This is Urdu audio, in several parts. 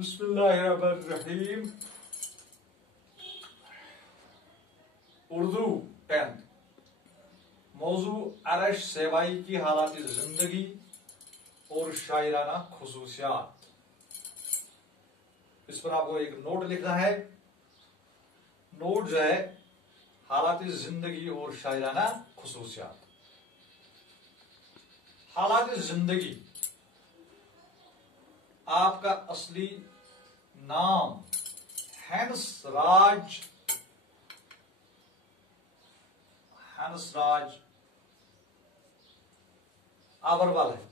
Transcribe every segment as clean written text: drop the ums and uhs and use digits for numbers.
بسم اللہ الرحمن الرحیم. اردو 10 موضوع عرش سیوائی کی حالات زندگی اور شاعرانہ خصوصیات. اس پر آپ کو ایک نوٹ لکھنا ہے. نوٹ جو ہے حالات زندگی اور شاعرانہ خصوصیات. حالات زندگی آپ کا اصلی نام ہنس راج آبروال ہے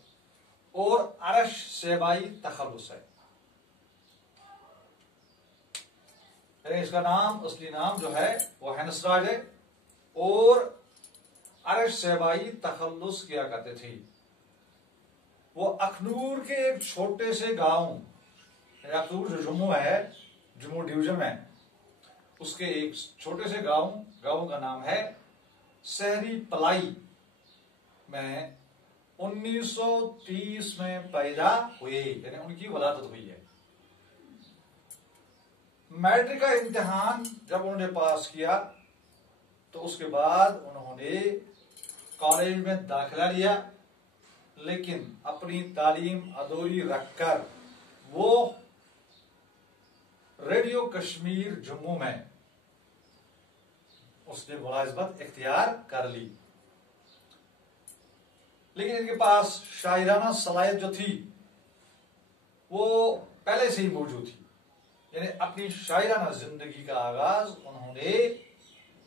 اور عرش سیوائی تخلص ہے. یعنی اس کا نام اصلی نام جو ہے وہ ہنس راج ہے اور عرش سیوائی تخلص کیا کرتے تھے. وہ اخنور کے ایک چھوٹے سے گاؤں، اخنور جو جموں ہے، جموں ڈویژن میں، اس کے ایک چھوٹے سے گاؤں کا نام ہے سہری پلائی میں 1930 میں پیدا ہوئے. یعنی ان کی ولادت ہوئی ہے. میٹرک کا امتحان جب انہوں نے پاس کیا تو اس کے بعد انہوں نے کالج میں داخلہ لیا، لیکن اپنی تعلیم ادھوری رکھ کر وہ ریڈیو کشمیر جموں میں اس نے ملازمت اختیار کر لی. لیکن ان کے پاس شاعرانہ صلاحیت جو تھی وہ پہلے سے ہی موجود تھی. یعنی اپنی شاعرانہ زندگی کا آغاز انہوں نے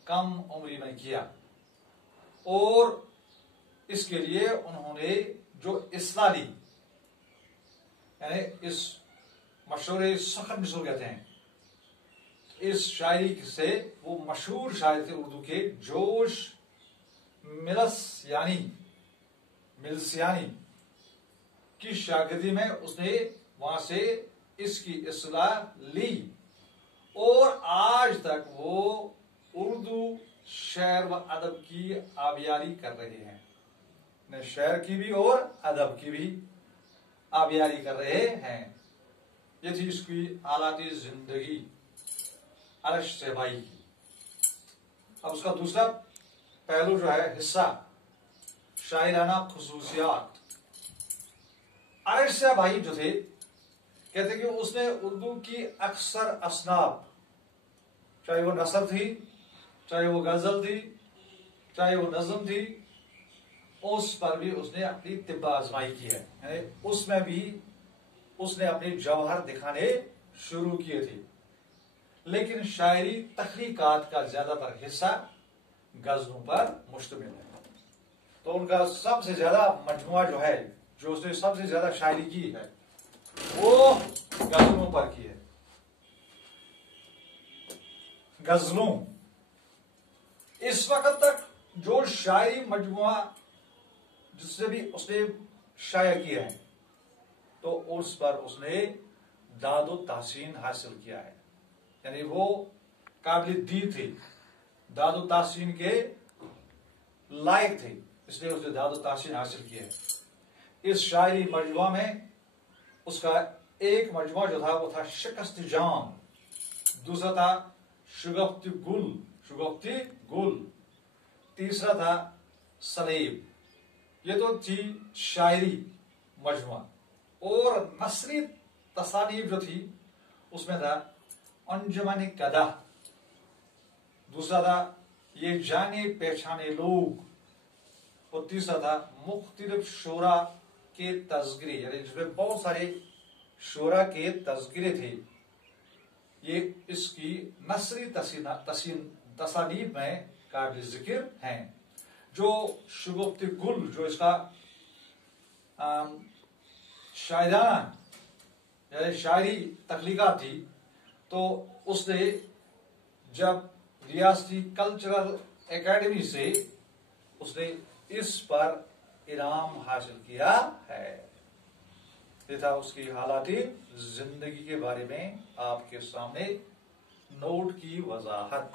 کم عمری میں کیا اور اس کے لیے انہوں نے جو اصلاح لی، یعنی اس مشہور سخن مصور کہتے ہیں، اس شاعری سے وہ مشہور شاعر تھے اردو کے جوش ملسیانی کی شاگردی میں. اس نے وہاں سے اس کی اصلاح لی اور آج تک وہ اردو شعر و ادب کی آبیاری کر رہے ہیں. شعر کی بھی اور ادب کی بھی آبیاری کر رہے ہیں. یہ تھی اس کی حالات زندگی عرش سیوائی کی. اب اس کا دوسرا پہلو جو ہے حصہ شاعرانہ خصوصیات. عرش سیوائی جو تھے کہتے کہ اس نے اردو کی اکثر اصناف، چاہے وہ نثر تھی، چاہے وہ غزل تھی، چاہے وہ نظم تھی، اس پر بھی اس نے اپنی طب آزمائی کی ہے. یعنی اس میں بھی اس نے اپنے جوہر دکھانے شروع کیے تھے. لیکن شاعری تخلیقات کا زیادہ تر حصہ غزلوں پر مشتمل ہے. تو ان کا سب سے زیادہ مجموعہ جو ہے، جو اس نے سب سے زیادہ شاعری کی ہے، وہ غزلوں پر کی ہے. غزلوں اس وقت تک جو شاعری مجموعہ جس سے بھی اس نے شائع کیا ہے تو اس پر اس نے داد و تحسین حاصل کیا ہے. یعنی وہ قابل دید تھے، داد و تحسین کے لائق تھے، اس لیے اس نے داد و تحسین حاصل کیا ہے. اس شاعری مجموعہ میں اس کا ایک مجموعہ جو تھا وہ تھا شکست جام، دوسرا تھا شگفتی گل، تیسرا تھا سلیب. یہ تو تھی شاعری مجموعہ. اور نثری تصانیف جو تھی اس میں تھا انجمن قدح، دوسرا تھا یہ جانے پہچانے لوگ، اور تیسرا تھا مختلف شعراء کے تذکرے. یعنی جس میں بہت سارے شعراء کے تذکرے تھے. یہ اس کی نثری تصانیف میں قابل ذکر ہیں. جو شگفت گل جو اس کا شاعرانہ یعنی شاعری تخلیقات تھی، تو اس نے جب ریاستی کلچرل اکیڈمی سے اس نے اس پر انعام حاصل کیا ہے. یہ تھا اس کی حالات زندگی کے بارے میں آپ کے سامنے نوٹ کی وضاحت.